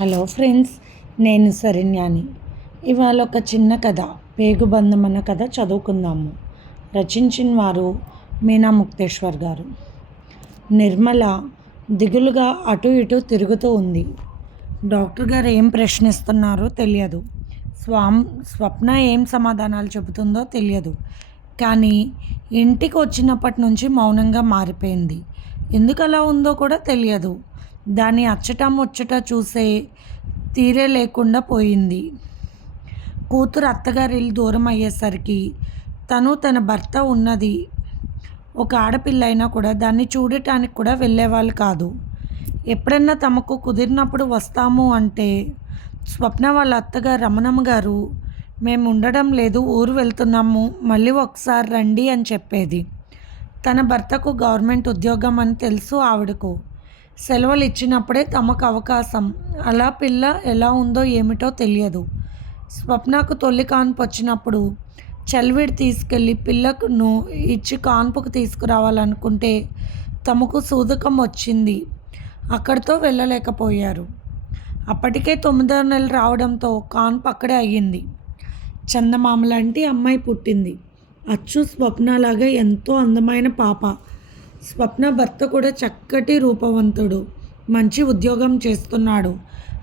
Hello friends నేను సరిన్యాని ఇవాళ ఒక చిన్న కథ పేగుబంధం అన్న కథ చదువుకుందాము. రచించిన వారు మీనా ముక్తేశ్వర్ గారు. నిర్మల దిగులుగా అటు ఇటు తిరుగుతూ ఉంది. డాక్టర్ గారు ఏం ప్రశ్నిస్తున్నారో తెలియదు. స్వామ్ స్వప్న ఏం సమాధానాలు చెబుతుందో తెలియదు. కానీ ఇంటికి వచ్చినప్పటి నుంచి మౌనంగా మారిపోయింది. ఎందుకు అలా ఉందో కూడా తెలియదు. దాని అచ్చట ముచ్చట చూసే తీరే లేకుండా పోయింది. కూతురు అత్తగారి దూరం అయ్యేసరికి తను తన భర్త ఉన్నది. ఒక ఆడపిల్ల అయినా కూడా దాన్ని చూడటానికి కూడా వెళ్ళేవాళ్ళు కాదు. ఎప్పుడన్నా తమకు కుదిరినప్పుడు వస్తాము అంటే స్వప్న వాళ్ళ అత్తగారు రమణమ్మ గారు మేము ఉండడం లేదు ఊరు వెళ్తున్నాము మళ్ళీ ఒకసారి రండి అని చెప్పేది. తన భర్తకు గవర్నమెంట్ ఉద్యోగం అని తెలుసు ఆవిడకు. సెలవులు ఇచ్చినప్పుడే తమకు అవకాశం అలా పిల్ల ఎలా ఉందో ఏమిటో తెలియదు. స్వప్నకు తొలి కాన్పు వచ్చినప్పుడు చలివిడి తీసుకెళ్ళి పిల్లకును ఇచ్చి కాన్పుకు తీసుకురావాలనుకుంటే తమకు సూదకం వచ్చింది. అక్కడితో వెళ్ళలేకపోయారు. అప్పటికే తొమ్మిదో నెలలు రావడంతో కాన్పు అక్కడే అయ్యింది. చందమామ లాంటి అమ్మాయి పుట్టింది. అచ్చు స్వప్నలాగా ఎంతో అందమైన పాప. స్వప్న భర్త కూడా చక్కటి రూపవంతుడు. మంచి ఉద్యోగం చేస్తున్నాడు.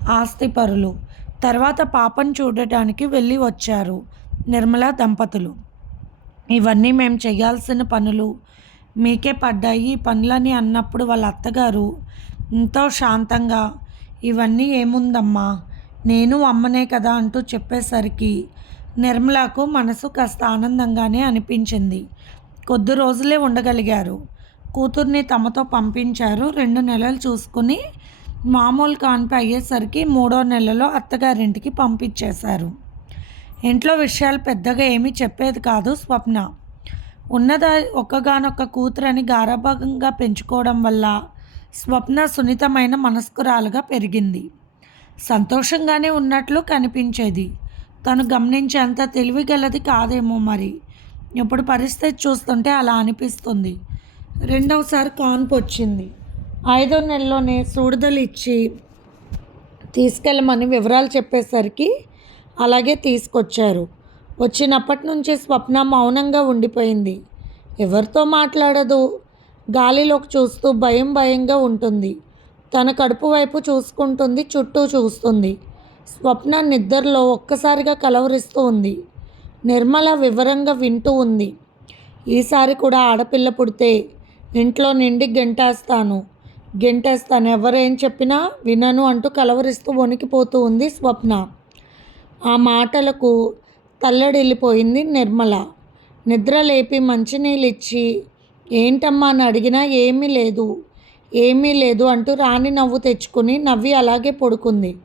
ఆస్తి పరులు. తర్వాత పాపను చూడటానికి వెళ్ళి వచ్చారు నిర్మల దంపతులు. ఇవన్నీ మేము చేయాల్సిన పనులు. మీకే పడ్డాయి ఈ పనులని అన్నప్పుడు వాళ్ళ అత్తగారు. ఎంతో శాంతంగా. ఇవన్నీ ఏముందమ్మా? నేను అమ్మనే కదా అంటూ చెప్పేసరికి నిర్మలకు మనసు కాస్త ఆనందంగానే అనిపించింది. కొద్ది రోజులే ఉండగలిగారు. కూతుర్ని తమతో పంపించారు. రెండు నెలలు చూసుకుని మామూలు కాన్పి అయ్యేసరికి మూడో నెలలో అత్తగారింటికి పంపించేశారు. ఇంట్లో విషయాలు పెద్దగా ఏమీ చెప్పేది కాదు స్వప్న. ఉన్నదా ఒక్కగానొక్క కూతురని గారాభంగా పెంచుకోవడం వల్ల స్వప్న సున్నితమైన మనస్కురాలుగా పెరిగింది. సంతోషంగానే ఉన్నట్లు కనిపించేది. తను గమనించేంత తెలివి గలది కాదేమో మరి. ఇప్పుడు పరిస్థితి చూస్తుంటే అలా అనిపిస్తుంది. రెండవసారి కాన్పు వచ్చింది. ఐదో నెలలోనే సూడదలు ఇచ్చి తీసుకెళ్ళమని వివరాలు చెప్పేసరికి అలాగే తీసుకొచ్చారు. వచ్చినప్పటి నుంచి స్వప్న మౌనంగా ఉండిపోయింది. ఎవరితో మాట్లాడదు? గాలిలోకి చూస్తూ భయం భయంగా ఉంటుంది. తన కడుపు వైపు చూసుకుంటుంది చుట్టూ చూస్తుంది. స్వప్న నిద్రలో ఒక్కసారిగా కలవరిస్తూ ఉంది. నిర్మల వివరంగా వింటూ ఉంది. ఈసారి కూడా ఆడపిల్ల పుడితే ఇంట్లో నిండి గెంటేస్తాను. గెంటేస్తాను ఎవరేం చెప్పినా వినను అంటూ కలవరిస్తూ వణికిపోతూ ఉంది స్వప్న. ఆ మాటలకు తల్లడిల్లిపోయింది నిర్మల. నిద్ర లేపి మంచినీళ్ళు ఇచ్చి ఏంటమ్మా అని అడిగినా ఏమీ లేదు. ఏమీ లేదు అంటూ రాణి నవ్వు తెచ్చుకుని నవ్వి అలాగే పడుకుంది.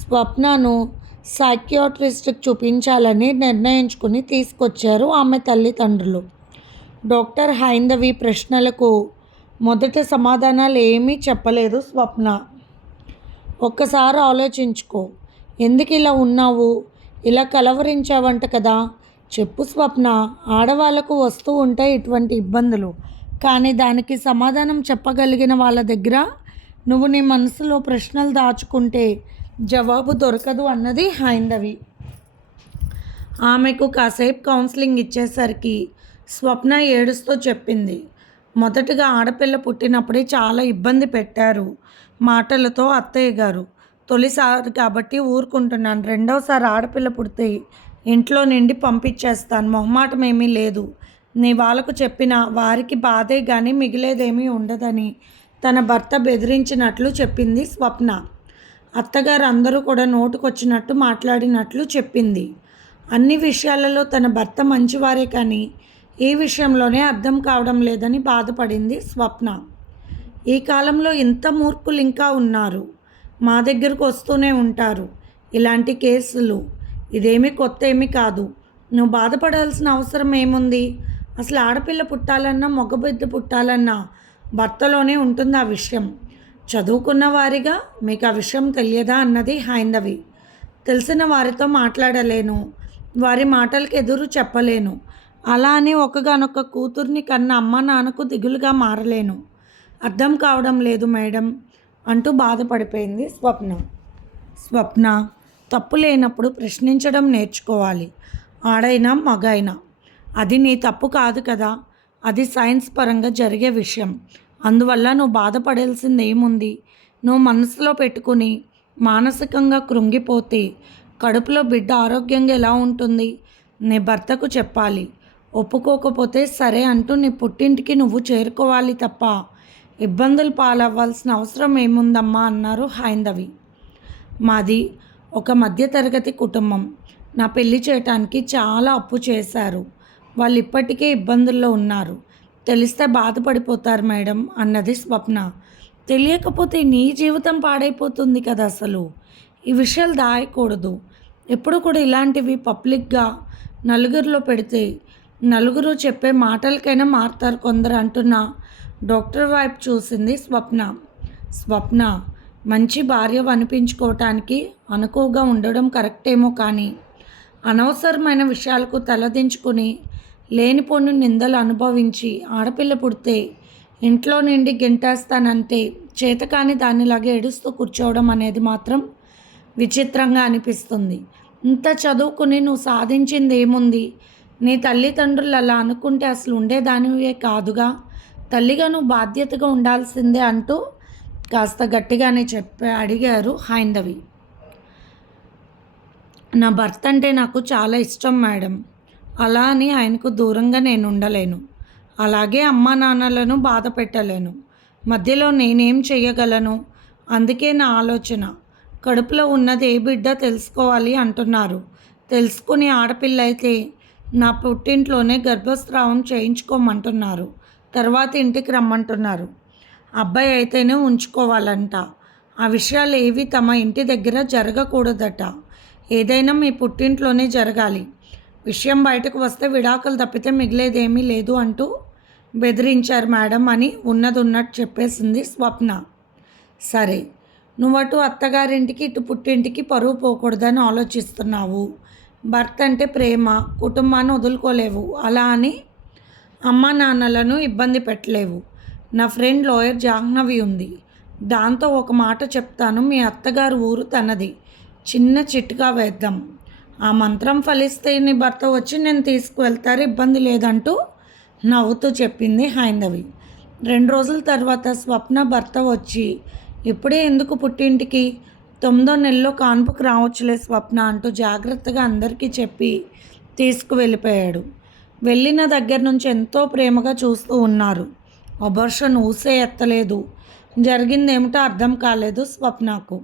స్వప్నను సైక్యాట్రిస్ట్కి చూపించాలని నిర్ణయించుకుని తీసుకొచ్చారు ఆమె తల్లిదండ్రులు. డాక్టర్ హైందవి ప్రశ్నలకు మొదట సమాధానాలు ఏమీ చెప్పలేదు స్వప్న. ఒక్కసారి ఆలోచించుకో. ఎందుకు ఇలా ఉన్నావు? ఇలా కలవరించావంట కదా. చెప్పు స్వప్న. ఆడవాళ్ళకు వస్తూ ఉంటాయి ఇటువంటి ఇబ్బందులు. కానీ దానికి సమాధానం చెప్పగలిగిన వాళ్ళ దగ్గర నువ్వు నీ మనసులో ప్రశ్నలు దాచుకుంటే జవాబు దొరకదు అన్నది హైందవి. ఆమెకు కాసేపు కౌన్సిలింగ్ ఇచ్చేసరికి స్వప్న ఏడుస్తూ చెప్పింది. మొదటగా ఆడపిల్ల పుట్టినప్పుడే చాలా ఇబ్బంది పెట్టారు. మాటలతో అత్తయ్య గారు తొలిసారి కాబట్టి ఊరుకుంటున్నాను. రెండవసారి ఆడపిల్ల పుడితే ఇంట్లో నుండి పంపించేస్తాను. మొహమాటం ఏమీ లేదు. నీ వాళ్ళకు చెప్పిన వారికి బాధే కానీ మిగిలేదేమీ ఉండదని తన భర్త బెదిరించినట్లు చెప్పింది స్వప్న. అత్తగారు అందరూ కూడా నోటుకొచ్చినట్టు మాట్లాడినట్లు చెప్పింది. అన్ని విషయాలలో తన భర్త మంచివారే కానీ ఈ విషయంలోనే అర్థం కావడం లేదని బాధపడింది స్వప్న. ఈ కాలంలో ఇంత మూర్ఖులు ఇంకా ఉన్నారు. మా దగ్గరకు వస్తూనే ఉంటారు. ఇలాంటి కేసులు. ఇదేమీ కొత్త ఏమీ కాదు. నువ్వు బాధపడాల్సిన అవసరం ఏముంది? అసలు ఆడపిల్ల పుట్టాలన్నా మగబిడ్డ పుట్టాలన్నా భర్తలోనే ఉంటుంది ఆ విషయం. చదువుకున్న వారిగా మీకు ఆ విషయం తెలియదా అన్నది హైందవి. తెలిసిన వారితో మాట్లాడలేను. వారి మాటలకు ఎదురు చెప్పలేను. అలా అని ఒకగానొక్క కూతుర్ని కన్న అమ్మ నాన్నకు దిగులుగా మారలేను. అర్థం కావడం లేదు మేడం అంటూ బాధపడిపోయింది స్వప్న. స్వప్న తప్పు లేనప్పుడు ప్రశ్నించడం నేర్చుకోవాలి. ఆడైనా మగైనా. అది నీ తప్పు కాదు కదా. అది సైన్స్ పరంగా జరిగే విషయం. అందువల్ల నువ్వు బాధపడాల్సింది ఏముంది? నువ్వు మనసులో పెట్టుకుని మానసికంగా కృంగిపోతే కడుపులో బిడ్డ ఆరోగ్యంగా ఎలా ఉంటుంది? నీ భర్తకు చెప్పాలి. ఒప్పుకోకపోతే సరే అంటూ నీ పుట్టింటికి నువ్వు చేరుకోవాలి తప్ప ఇబ్బందులు పాలవ్వాల్సిన అవసరం ఏముందమ్మా అన్నారు హైందవి. మాది ఒక మధ్యతరగతి కుటుంబం. నా పెళ్ళి చేయటానికి చాలా అప్పు చేశారు. వాళ్ళు ఇప్పటికే ఇబ్బందుల్లో ఉన్నారు. తెలిస్తే బాధపడిపోతారు మేడం అన్నది స్వప్న. తెలియకపోతే నీ జీవితం పాడైపోతుంది కదా అసలు. ఈ విషయాలు దాయకూడదు. ఎప్పుడు కూడా ఇలాంటివి పబ్లిక్గా నలుగురిలో పెడితే నలుగురు చెప్పే మాటలకైనా మారుతారు కొందరు అంటున్న డాక్టర్ వైపు చూసింది స్వప్న. స్వప్న మంచి భార్య అనిపించుకోవటానికి అనుకువగా ఉండడం కరెక్టేమో కానీ అనవసరమైన విషయాలకు తలదించుకుని లేనిపోని నిందలు అనుభవించి ఆడపిల్ల పుడితే ఇంట్లో నుండి గెంటేస్తానంటే చేతకాని దానిలాగే ఏడుస్తూ కూర్చోవడం అనేది మాత్రం విచిత్రంగా అనిపిస్తుంది. ఇంత చదువుకుని నువ్వు సాధించింది ఏముంది? నీ తల్లిదండ్రులు అలా అనుకుంటే అసలు ఉండేదానివే కాదుగా? తల్లిగా నువ్వు బాధ్యతగా ఉండాల్సిందే అంటూ కాస్త గట్టిగానే చెప్పి అడిగారు హైందవి. నా భర్త అంటే నాకు చాలా ఇష్టం మేడం. అలా అని ఆయనకు దూరంగా నేను ఉండలేను. అలాగే అమ్మా నాన్నలను బాధ పెట్టలేను. మధ్యలో నేనేం చేయగలను అందుకే నా ఆలోచన. కడుపులో ఉన్నది ఏ బిడ్డ తెలుసుకోవాలి అంటున్నారు. తెలుసుకుని ఆడపిల్ల అయితే నా పుట్టింట్లోనే గర్భస్రావం చేయించుకోమంటున్నారు. తర్వాత ఇంటికి రమ్మంటున్నారు. అబ్బాయి అయితేనే ఉంచుకోవాలంట. ఆ విషయాలు ఏవి తమ ఇంటి దగ్గర జరగకూడదట. ఏదైనా మీ పుట్టింట్లోనే జరగాలి. విషయం బయటకు వస్తే విడాకులు తప్పితే మిగిలేదేమీ లేదు అంటూ బెదిరించారు మేడం అని ఉన్నది ఉన్నట్టు చెప్పేసింది స్వప్న. సరే నువ్వటు అత్తగారింటికి ఇటు పుట్టింటికి పరువు పోకూడదని ఆలోచిస్తున్నావు. భర్త అంటే ప్రేమ కుటుంబాన్ని వదులుకోలేవు. అలా అని అమ్మా నాన్నలను ఇబ్బంది పెట్టలేవు. నా ఫ్రెండ్ లాయర్ జాహ్నవి ఉంది. దాంతో ఒక మాట చెప్తాను. మీ అత్తగారు ఊరు తనది. చిన్న చిట్కా వేద్దాం. ఆ మంత్రం ఫలిస్తే నీ భర్త వచ్చి నేను తీసుకువెళ్తారు ఇబ్బంది లేదంటూ నవ్వుతూ చెప్పింది హైందవి. రెండు రోజుల తర్వాత స్వప్న భర్త వచ్చి ఇప్పుడే ఎందుకు పుట్టింటికి? తొమ్మిదో నెలలో కాన్పుకు రావచ్చులే స్వప్న అంటూ జాగ్రత్తగా అందరికీ చెప్పి తీసుకువెళ్ళిపోయాడు. వెళ్ళిన దగ్గర నుంచి ఎంతో ప్రేమగా చూస్తూ ఉన్నారు. అబర్షన్ ఊసే ఎత్తలేదు. జరిగిందేమిటో అర్థం కాలేదు స్వప్నకు.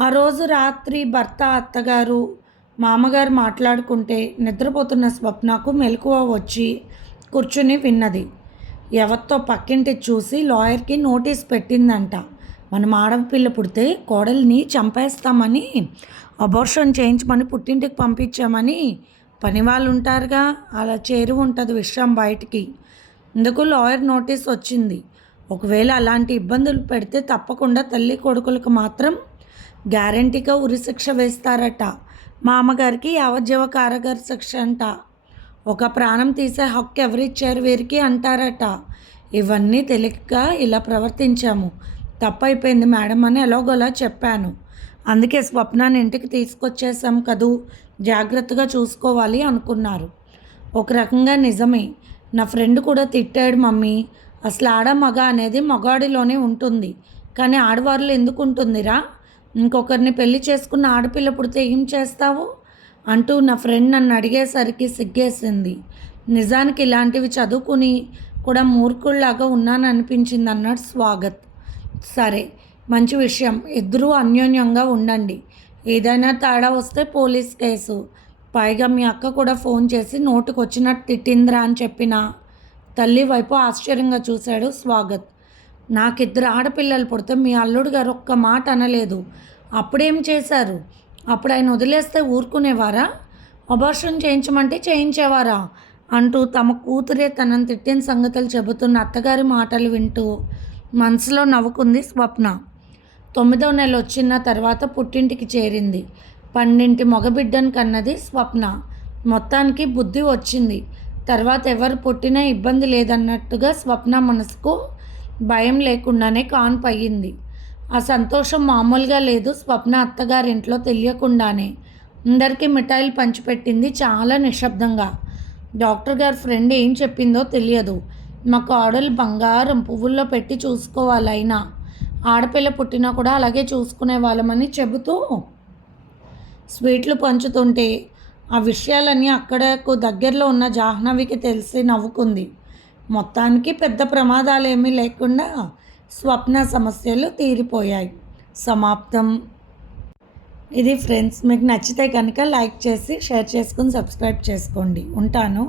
ఆ రోజు రాత్రి భర్త అత్తగారు మామగారు మాట్లాడుకుంటే నిద్రపోతున్న స్వప్నకు మెలకువ వచ్చి కూర్చుని విన్నది. ఎవరితో పక్కింటి చూసి లాయర్కి నోటీస్ పెట్టిందంట. మనం ఆడపిల్ల పుడితే కోడల్ని చంపేస్తామని అబోర్షన్ చేయించమని పుట్టింటికి పంపించామని పని వాళ్ళు ఉంటారుగా. అలా చేరు ఉంటుంది విషయం బయటికి. ఇందుకు లాయర్ నోటీస్ వచ్చింది. ఒకవేళ అలాంటి ఇబ్బందులు పెడితే తప్పకుండా తల్లి కొడుకులకు మాత్రం గ్యారంటీగా ఉరిశిక్ష వేస్తారట. మా అమ్మగారికి యావజ్జీవ కారాగార శిక్ష అంట. ఒక ప్రాణం తీసే హక్కు ఎవరిచ్చారు వీరికి అంటారట. ఇవన్నీ తెలియక ఇలా ప్రవర్తించాము. తప్పైపోయింది మేడం అని ఎలాగోలా చెప్పాను. అందుకే స్వప్నాన్ని ఇంటికి తీసుకొచ్చేసాం కదూ జాగ్రత్తగా చూసుకోవాలి అనుకున్నారు. ఒక రకంగా నిజమే నా ఫ్రెండ్ కూడా తిట్టాడు మమ్మీ. అసలు ఆడ మగ అనేది మగాడిలోనే ఉంటుంది. కానీ ఆడవారిలో ఎందుకు ఉంటుందిరా? ఇంకొకరిని పెళ్ళి చేసుకున్న ఆడపిల్ల పుడితే ఏం చేస్తావు? అంటూ నా ఫ్రెండ్ నన్ను అడిగేసరికి సిగ్గేసింది. నిజానికి ఇలాంటివి చదువుకుని కూడా మూర్ఖుల్లాగా ఉన్నాననిపించింది అన్నాడు స్వాగత్. సరే మంచి విషయం. ఇద్దరూ అన్యోన్యంగా ఉండండి. ఏదైనా తేడా వస్తే పోలీస్ కేసు. పైగా మీ అక్క కూడా ఫోన్ చేసి నోటుకొచ్చినట్టు తిట్టిందిరా అని చెప్పిన. తల్లి వైపు ఆశ్చర్యంగా చూశాడు స్వాగత్. నాకిద్దరు ఆడపిల్లలు పుడితే మీ అల్లుడు గారు ఒక్క మాట అనలేదు. అప్పుడేం చేశారు? అప్పుడు ఆయన వదిలేస్తే ఊరుకునేవారా? అబార్షన్ చేయించమంటే చేయించేవారా? అంటూ తమ కూతురే తనని తిట్టిన సంగతులు చెబుతున్న అత్తగారి మాటలు వింటూ మనసులో నవ్వుకుంది స్వప్న. తొమ్మిదవ నెల వచ్చిన తర్వాత పుట్టింటికి చేరింది. పన్నెంటి మగబిడ్డను కన్నది స్వప్న. మొత్తానికి బుద్ధి వచ్చింది. తర్వాత ఎవరు పుట్టినా ఇబ్బంది లేదన్నట్టుగా స్వప్న మనసుకు భయం లేకుండానే కాన్పు అయ్యింది ఆ సంతోషం మామూలుగా లేదు స్వప్న అత్తగారింట్లో తెలియకుండానే. అందరికీ మిఠాయిలు పంచిపెట్టింది చాలా నిశ్శబ్దంగా. డాక్టర్ గారి ఫ్రెండ్ ఏం చెప్పిందో తెలియదు. మా కోడలు బంగారం పువ్వుల్లో పెట్టి చూసుకోవాలైనా. ఆడపిల్ల పుట్టినా కూడా అలాగే చూసుకునే వాళ్ళమని చెబుతూ స్వీట్లు పంచుతుంటే ఆ విషయాలన్నీ అక్కడకు దగ్గరలో ఉన్న జాహ్నవికి తెలిసి నవ్వుకుంది. మొత్తానికి పెద్ద ప్రమాదాలు ఏమీ లేకుండా స్వప్న సమస్యలు తీరిపోయాయి. సమాప్తం. ఇది ఫ్రెండ్స్ మీకు నచ్చితే కనుక లైక్ చేసి షేర్ చేసుకుని సబ్స్క్రైబ్ చేసుకోండి. ఉంటాను.